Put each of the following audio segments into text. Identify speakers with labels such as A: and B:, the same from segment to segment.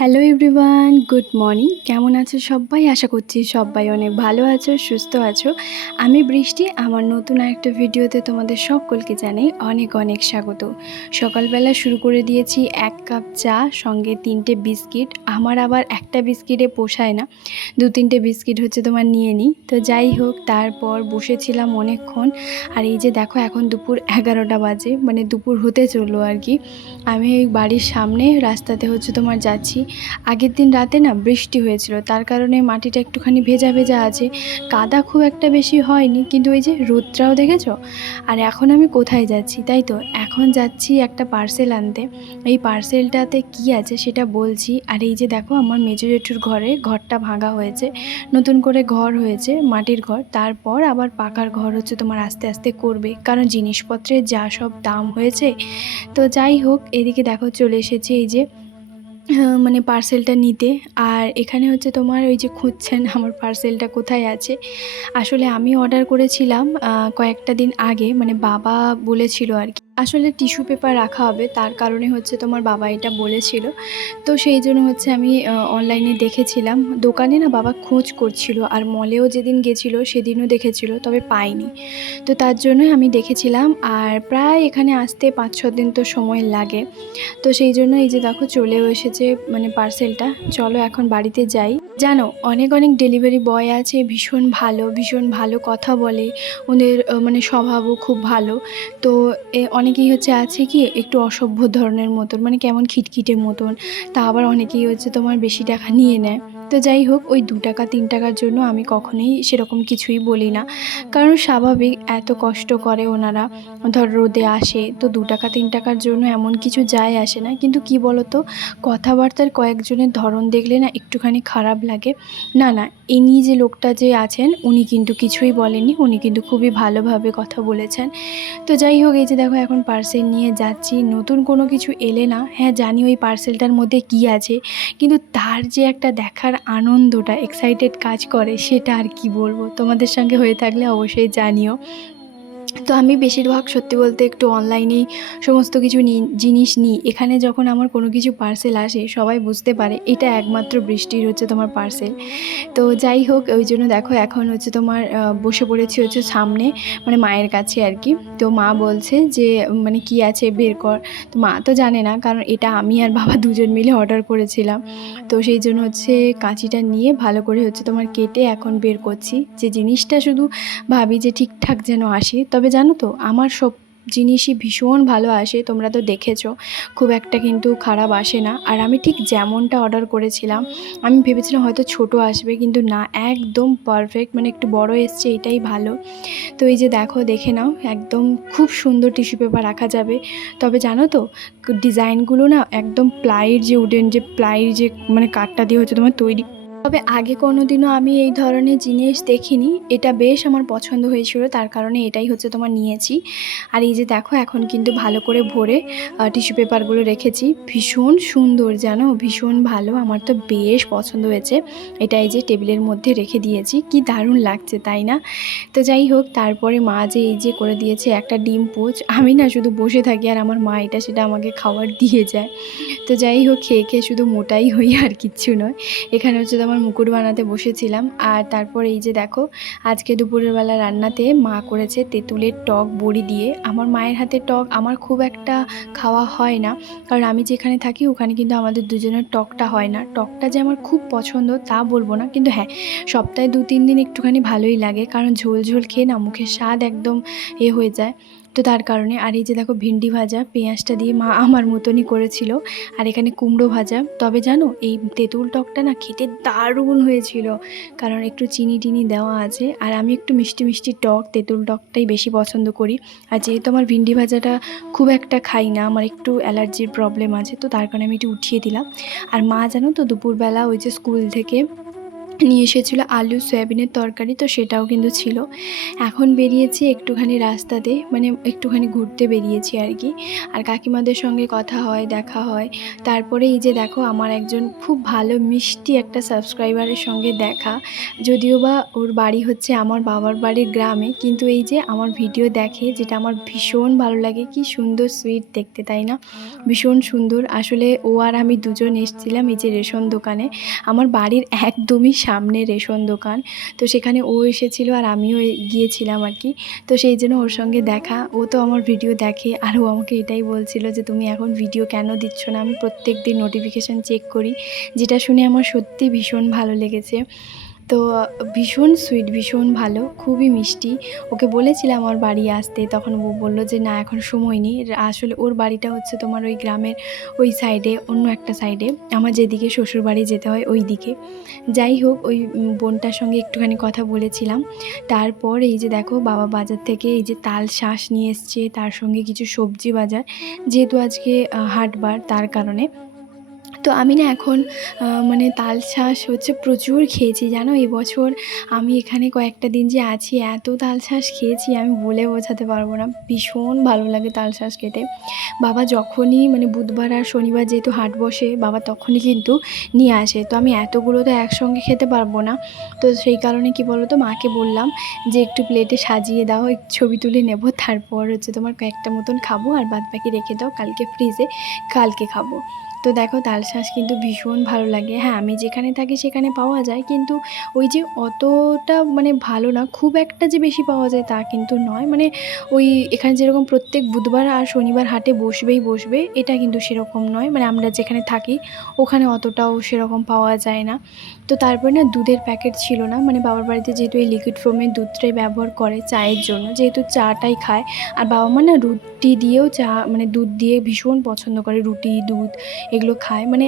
A: Hello everyone good morning কেমন আছো সবাই? আশা করছি সবাই অনেক ভালো আছো, সুস্থ আছো। আমি বৃষ্টি, আমার নতুন একটা ভিডিওতে তোমাদের সকলকে জানাই অনেক অনেক স্বাগত। সকালবেলা শুরু করে দিয়েছি এক কাপ চা, সঙ্গে তিনটে বিস্কিট। আমার আবার একটা বিস্কিটে পোষায় না, দু তিনটে বিস্কিট হচ্ছে তোমার নিয়ে নিই। তো যাই হোক, তারপর বসেছিলাম অনেকক্ষণ। আর এই যে দেখো, এখন দুপুর এগারোটা বাজে মানে দুপুর হতে চলল আর কি। আমি বাড়ির সামনে রাস্তাতে হচ্ছে তোমার যাচ্ছি। আগের দিন রাতে না বৃষ্টি হয়েছিল। তার কারণে মাটিটা একটুখানি ভেজা ভেজা আছে। কাদা খুব একটা বেশি হয়নি, কিন্তু ওই যে রোদটাও দেখেছ? আর এখন আমি কোথায় যাচ্ছি, তাই তো? এখন যাচ্ছি একটা পার্সেল আনতে। এই পার্সেলটাতে কি আছে সেটা বলছি। আর এই যে দেখো আমার মেজো জেঠুর ঘরে ঘরটা ভাঙা হয়েছে। নতুন করে ঘর হয়েছে, মাটির ঘর। তারপর আবার পাকার ঘর হচ্ছে তোমার আস্তে আস্তে করবে। কারণ জিনিসপত্রের যা সব দাম হয়েছে। তো যাই হোক, এদিকে দেখো চলে এসেছি এই যে মানে পার্সেলটা নিতে। আর এখানে হচ্ছে তোমার ওই যে খুঁজছেন আমার পার্সেলটা কোথায় আছে। আসলে আমি অর্ডার করেছিলাম কয়েকটা দিন আগে মানে বাবা বলেছিল আর কি। আসলে টিস্যু পেপার রাখা হবে, তার কারণে হচ্ছে তোমার বাবা এটা বলেছিল। তো সেই জন্য হচ্ছে আমি অনলাইনে দেখেছিলাম। দোকানে না বাবা খোঁজ করছিল, আর মলেও যেদিন গেছিল সেদিনও দেখেছিল, তবে পাইনি। তো তার জন্যই আমি দেখেছিলাম, আর প্রায় এখানে আসতে পাঁচ ছ দিন তো সময় লাগে। তো সেই জন্য এই যে দেখো চলেও এসেছে মানে পার্সেলটা চলো এখন বাড়িতে যাই। জানো, অনেক অনেক ডেলিভারি বয় আছে, ভীষণ ভালো ভীষণ ভালো কথা বলে। ওদের মানে স্বভাবও খুব ভালো। তো অনেকেই হচ্ছে আছে কি, একটু অসভ্য ধরনের মতন মানে কেমন খিটখিটের মতন। তা আবার অনেকেই হচ্ছে তোমার বেশি টাকা নিয়ে নেয়। তো যাই হোক, ওই দু টাকা, তিন টাকার জন্য আমি কখনোই সেরকম কিছুই বলি না। কারণ স্বাভাবিক এত কষ্ট করে ওনারা, ধর রোদে আসে, তো দু টাকা, তিন টাকার জন্য এমন কিছু যায় আসে না। কিন্তু কি বলতো, কথাবার্তার কয়েকজনের ধরন দেখলে না একটুখানি খারাপ লাগে। না না ইনি যে লোকটা যে আছেন, উনি কিন্তু কিছুই বলেননি, উনি কিন্তু খুবই ভালোভাবে কথা বলেছেন। তো যাই হোক, এই যে দেখো, এখন পার্সেল নিয়ে যাচ্ছি। নতুন কোনো কিছু এলে না হ্যাঁ জানি ওই পার্সেলটার মধ্যে কি আছে, কিন্তু তার যে একটা দেখার আনন্দটা এক্সাইটেড কাজ করে সেটা আর কি বলব? তোমাদের সঙ্গে হয়ে থাকলে অবশ্যই জানিও। তো আমি বেশিরভাগ সত্যি বলতে একটু অনলাইনেই সমস্ত কিছু জিনিস নিই। এখানে যখন আমার কোনো কিছু পার্সেল আসে, সবাই বুঝতে পারে এটা একমাত্র বৃষ্টির হচ্ছে তোমার পার্সেল তো যাই হোক, ওই জন্য দেখো এখন হচ্ছে তোমার বসে পড়েছি হচ্ছে সামনে মানে মায়ের কাছে আর কি তো মা বলছে যে মানে কি আছে বের কর। তো মা তো জানে না, কারণ এটা আমি আর বাবা দুজন মিলে অর্ডার করেছিলাম। তো সেই জন্য হচ্ছে কাঁচিটা নিয়ে ভালো করে হচ্ছে তোমার কেটে এখন বের করছি। যে জিনিসটা শুধু ভাবি যে ঠিকঠাক যেন আসে, তবে জানো তো, আমার সব জিনিসই ভীষণ ভালো আসে, তোমরা তো দেখেছ। খুব একটা কিন্তু খারাপ আসে না। আর আমি ঠিক যেমনটা অর্ডার করেছিলাম, আমি ভেবেছিলাম হয়তো ছোট আসবে, কিন্তু না, একদম পারফেক্ট মানে একটু বড় এসছে, এটাই ভালো। তো এই যে দেখো, দেখে নাও, একদম খুব সুন্দর টিস্যু পেপার রাখা যাবে। তবে জানো তো ডিজাইনগুলো না একদম প্লাইয়ের যে উডেন যে প্লাইয়ের যে মানে কাঠটা দিয়ে হচ্ছে তোমার তৈরি তবে আগে কোনো দিনও আমি এই ধরনের জিনিস দেখিনি। এটা বেশ আমার পছন্দ হয়েছিল, তার কারণে এটাই হচ্ছে তোমার নিয়েছি। আর এই যে দেখো, এখন কিন্তু ভালো করে ভরে টিস্যু পেপারগুলো রেখেছি। ভীষণ সুন্দর, জানো? ভীষণ ভালো, আমার তো বেশ পছন্দ হয়েছে। এটা এই যে টেবিলের মধ্যে রেখে দিয়েছি। কি দারুণ লাগছে, তাই না? তো যাই হোক, তারপরে মা যে এই যে করে দিয়েছে একটা ডিম পোচ, আমি না শুধু বসে থাকি আর আমার মা এটা সেটা আমাকে খাবার দিয়ে যায়। তো যাই হোক, খেয়ে খেয়ে শুধু মোটাই হই আর কিচ্ছু নয়। এখানে হচ্ছে আমার মুকুট বানাতে বসেছিলাম। আর তারপর এই যে দেখো, আজকে দুপুরের বেলা রান্নাতে মা করেছে তেঁতুলের টক বড়ি দিয়ে। আমার মায়ের হাতে টক আমার খুব একটা খাওয়া হয় না। কারণ আমি যেখানে থাকি ওখানে কিন্তু আমাদের দুজনের টকটা হয় না। টকটা যে আমার খুব পছন্দ তা বলব না। কিন্তু হ্যাঁ সপ্তাহে দু তিন দিন একটুখানি ভালোই লাগে। কারণ ঝোল ঝোল খেয়ে না মুখের স্বাদ একদম এ হয়ে যায়। তো তার কারণে, আর এই যে দেখো ভিন্ডি ভাজা, পেঁয়াজটা দিয়ে মা আমার মতনই করেছিল, আর এখানে কুমড়ো ভাজা। তবে জানো, এই তেঁতুল টকটা না খেতে দারুণ হয়েছিল, কারণ একটু চিনি টিনি দেওয়া আছে, আর আমি একটু মিষ্টি মিষ্টি টক, তেঁতুল টকটাই বেশি পছন্দ করি। আর যেহেতু আমার ভিন্ডি ভাজাটা খুব একটা খাই না, আমার একটু অ্যালার্জির প্রবলেম আছে, তো তার কারণে আমি একটু উঠিয়ে দিলাম। আর মা জানো তো দুপুরবেলা ওই যে স্কুল থেকে নিয়ে এসেছিল আলু, সয়াবিনের তরকারি, তো সেটাও কিন্তু ছিল। এখন বেরিয়েছি একটুখানি রাস্তাতে মানে একটুখানি ঘুরতে বেরিয়েছি আর কি। আর কাকিমাদের সঙ্গে কথা হয়, দেখা হয়। তারপরে এই যে দেখো, আমার একজন খুব ভালো, মিষ্টি একটা সাবস্ক্রাইবারের সঙ্গে দেখা। যদিও বা ওর বাড়ি হচ্ছে আমার বাবার বাড়ির গ্রামে, কিন্তু এই যে আমার ভিডিও দেখে, যেটা আমার ভীষণ ভালো লাগে, কি সুন্দর সুইট দেখতে, তাই না? ভীষণ সুন্দর। আসলে ও আর আমি দুজন এসেছিলাম এই যে রেশন দোকানে। আমার বাড়ির একদমই সামনে রেশন দোকান। তো সেখানে ও এসেছিল আর আমিও গিয়েছিলাম আর কি। তো সেই জন্য ওর সঙ্গে দেখা। ও তো আমার ভিডিও দেখে আর ও আমাকে এটাই বলছিল যে, তুমি এখন ভিডিও কেন দিচ্ছ না? আমি প্রত্যেক দিন নোটিফিকেশান চেক করি। যেটা শুনে আমার সত্যি ভীষণ ভালো লেগেছে। তো ভীষণ সুইট, ভীষণ ভালো, খুবই মিষ্টি। ওকে বলেছিলাম আমার বাড়ি আসতে, তখন ও বলল যে, না, এখন সময় নেই। আসলে ওর বাড়িটা হচ্ছে তোমার ওই গ্রামের ওই সাইডে অন্য একটা সাইডে আমার যেদিকে শ্বশুর বাড়ি যেতে হয়, ওই দিকে। যাই হোক, ওই বোনটার সঙ্গে একটুখানি কথা বলেছিলাম। তারপর এই যে দেখো, বাবা বাজার থেকে এই যে তাল শাঁস নিয়ে এসছে, তার সঙ্গে কিছু সবজি বাজার। যেহেতু আজকে হাটবার, তার কারণে। তো আমি না এখন মানে তাল শাঁস হচ্ছে প্রচুর খেয়েছি, জানো? এবছর আমি এখানে কয়েকটা দিন যে আছি, এত তাল শাঁস খেয়েছি, আমি বলে বোঝাতে পারব না। ভীষণ ভালো লাগে তাল শাঁস খেতে। বাবা যখনই মানে বুধবার আর শনিবার যেহেতু হাট বসে, বাবা তখনই কিন্তু নিয়ে আসে। তো আমি এতগুলো তো একসঙ্গে খেতে পারব না। তো সেই কারণে কি বলো তো মাকে বললাম যে একটু প্লেটে সাজিয়ে দাও ছবি তুলে নেব, তারপর হচ্ছে তোমার কয়েকটা মতন খাব, আর বাদ বাকি রেখে দাও, কালকে ফ্রিজে কালকে খাব। তো দেখো, তাল শাঁস কিন্তু ভীষণ ভালো লাগে। হ্যাঁ আমি যেখানে থাকি সেখানে পাওয়া যায়, কিন্তু ওই যে অতটা মানে ভালো না, খুব একটা যে বেশি পাওয়া যায় তা কিন্তু নয়। মানে ওই এখানে যেরকম প্রত্যেক বুধবার আর শনিবার হাটে বসবেই বসবে, এটা কিন্তু সেরকম নয়। মানে আমরা যেখানে থাকি, ওখানে অতটাও সেরকম পাওয়া যায় না। তো তারপরে না, দুধের প্যাকেট ছিল না। মানে বাবার বাড়িতে যেহেতু এই লিকুইড ফোমের দুধটাই ব্যবহার করে চায়ের জন্য, যেহেতু চাটাই খায়। আর বাবা মা না রুটি দিয়েও চা মানে দুধ দিয়ে ভীষণ পছন্দ করে, রুটি, দুধ এগুলো খায়। মানে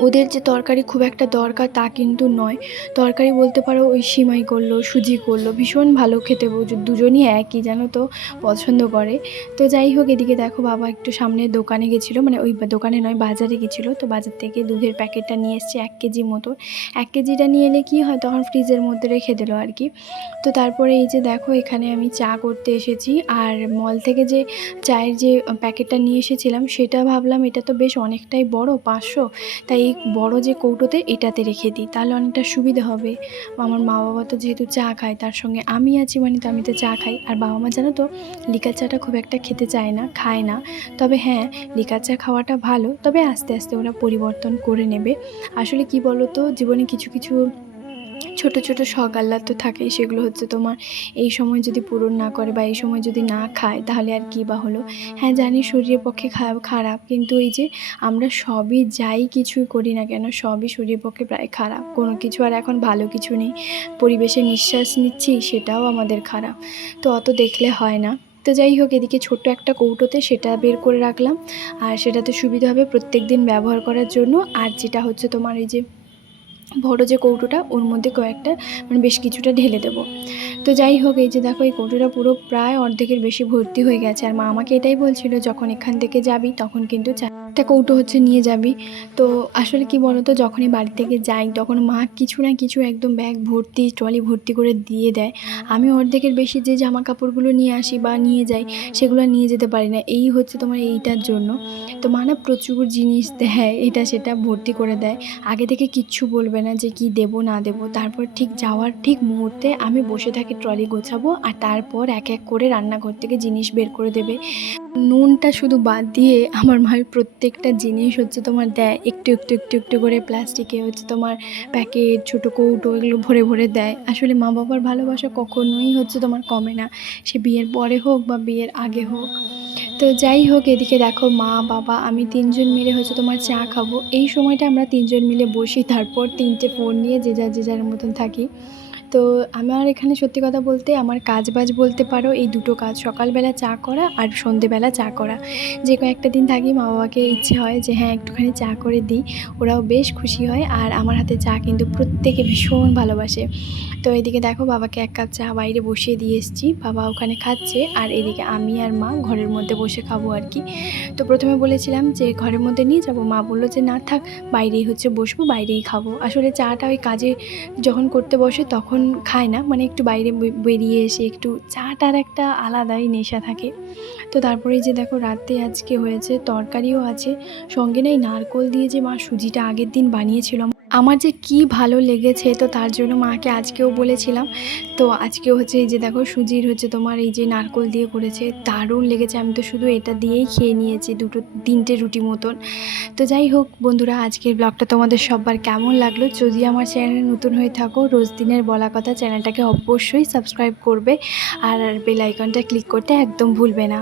A: ওদের যে তরকারি খুব একটা দরকার তা কিন্তু নয়। তরকারি বলতে পারো ওই সিমাই করল, সুজি করল, ভীষণ ভালো খেতে দুজনই একই জানো তো, পছন্দ করে। তো যাই হোক, এদিকে দেখো বাবা একটু সামনে দোকানে গেছিল মানে ওই দোকানে নয়, বাজারে গেছিল। তো বাজার থেকে দুধের প্যাকেটটা নিয়ে এসছে এক কেজি মতো। এক কেজিটা নিয়ে এলে কি হয়, তখন ফ্রিজের মধ্যে রেখে দিলো আর কি। তো তারপরে এই যে দেখো, এখানে আমি চা করতে এসেছি। আর মল থেকে যে চায়ের যে প্যাকেটটা নিয়ে এসেছিলাম, সেটা ভাবলাম এটা তো বেশ অনেকটাই বড়, পাঁচশো। তাই এই বড় যে কৌটোতে এটাতে রেখে দিই, তাহলে অনেকটা সুবিধা হবে। আমার মা বাবা তো যেহেতু চা খায়, তার সঙ্গে আমি আছি মানে তো আমি তো চা খাই। আর বাবা মা জানো তো, লিকার চাটা খুব একটা খেতে চায় না, খায় না। তবে হ্যাঁ লিকার চা খাওয়াটা ভালো, তবে আস্তে আস্তে ওরা পরিবর্তন করে নেবে। আসলে কি বলো তো জীবনে কিছু কিছু ছোট ছোট শখ তো থাকেই, সেগুলো হচ্ছে তোমার এই সময় যদি পূরণ না করে বা এই সময় যদি না খায়, তাহলে আর কী বা হলো? হ্যাঁ জানি শরীরের পক্ষে খারাপ খারাপ, কিন্তু এই যে আমরা সবই যাই কিছুই করি না কেন, সবই শরীরের পক্ষে প্রায় খারাপ। কোনো কিছু আর এখন ভালো কিছু নেই। পরিবেশে নিঃশ্বাস নিচ্ছি, সেটাও আমাদের খারাপ। তো অত দেখলে হয় না। তো যাই হোক, এদিকে ছোট্ট একটা কৌটোতে সেটা বের করে রাখলাম। আর সেটাতে সুবিধা হবে প্রত্যেক দিন ব্যবহার করার জন্য। আর যেটা হচ্ছে তোমার এই যে বড় যে কৌটোটা, ওর মধ্যে কয়েকটা মানে বেশ কিছুটা ঢেলে দেবো। তো যাই হোক, এই যে দেখো, এই কৌটোটা পুরো প্রায় অর্ধেকের বেশি ভর্তি হয়ে গেছে। আর মা আমাকে এটাই বলছিল, যখন এখান থেকে যাবি, তখন কিন্তু চারটা কৌটো হচ্ছে নিয়ে যাবি। তো আসলে কি বলতো, যখনই বাড়ি থেকে যাই, তখন মা কিছু না কিছু একদম ব্যাগ ভর্তি, ট্রলি ভর্তি করে দিয়ে দেয়। আমি অর্ধেকের বেশি যে জামা কাপড়গুলো নিয়ে আসি বা নিয়ে যাই, সেগুলো নিয়ে যেতে পারি না। এই হচ্ছে তোমার এইটার জন্য। তো মা না প্রচুর জিনিস দেয়, এটা সেটা ভর্তি করে দেয়। আগে থেকে কিচ্ছু বলবে না যে কি দেবো, না দেবো, তারপর ঠিক যাওয়ার ঠিক মুহূর্তে আমি বসে থাকি ট্রলি গোছাবো আর তারপর এক এক করে রান্নাঘর থেকে জিনিস বের করে দেবে। নুনটা শুধু বাদ দিয়ে আমার মায়ের প্রত্যেকটা জিনিস হচ্ছে তোমার দেয়। একটু একটু একটু একটু করে প্লাস্টিকে হচ্ছে তোমার প্যাকেট, ছোটো কৌটো এগুলো ভরে ভরে দেয়। আসলে মা বাবার ভালোবাসা কখনোই হচ্ছে তোমার কমে না। সে বিয়ের পরে হোক বা বিয়ের আগে হোক। তো যাই হোক, এদিকে দেখো মা, বাবা, আমি তিনজন মিলে হচ্ছে তোমার চা খাব। এই সময়টা আমরা তিনজন মিলে বসি, তারপর তিনটে ফোন নিয়ে যে যার যে যার মতন থাকি। তো আমার এখানে সত্যি কথা বলতে আমার কাজ বাজ বলতে পারো, এই দুটো কাজ, সকালবেলা চা করা আর সন্ধেবেলা চা করা। যে কয়েকটা দিন থাকি মা বাবাকে ইচ্ছে হয় যে হ্যাঁ একটুখানি চা করে দিই, ওরাও বেশ খুশি হয় আর আমার হাতে চা কিন্তু প্রত্যেকে ভীষণ ভালোবাসে। তো এদিকে দেখো বাবাকে এক কাপ চা বাইরে বসিয়ে দিয়ে এসেছি, বাবা ওখানে খাচ্ছে আর এদিকে আমি আর মা ঘরের মধ্যে বসে খাব আর কি। তো প্রথমে বলেছিলাম যে ঘরের মধ্যে নিয়ে যাব, মা বলল যে না থাক, বাইরেই হচ্ছে বসবো, বাইরেই খাব। আসলে চাটা ওই কাজে যখন করতে বসে তখন খায় না মানে একটু বাইরে বেরিয়ে এসে একটু চাটার একটা আলাদাই নেশা থাকে। তো তারপরে যে দেখো রাতে আজকে হয়েছে, তরকারিও আছে, সঙ্গে না এই নারকোল দিয়ে যে মা সুজিটা আগের দিন বানিয়েছিল আমার যে কি ভালো লেগেছে, তো তার জন্য মাকে আজকেও বলেছিলাম। তো আজকেও হচ্ছে এই যে দেখো সুজির হচ্ছে তোমার এই যে নারকোল দিয়ে করেছে, দারুণ লেগেছে। আমি তো শুধু এটা দিয়েই খেয়ে নিয়েছি দুটো, তিনটে রুটি মতন। তো যাই হোক বন্ধুরা, আজকের ব্লগটা তোমাদের সববার কেমন লাগল? যদি আমার চ্যানেলে নতুন হয়ে থাকো, রোজ দিনের বলা কথা চ্যানেলটাকে অবশ্যই সাবস্ক্রাইব করবে আর বেল আইকনটা ক্লিক করতে একদম ভুলবে না।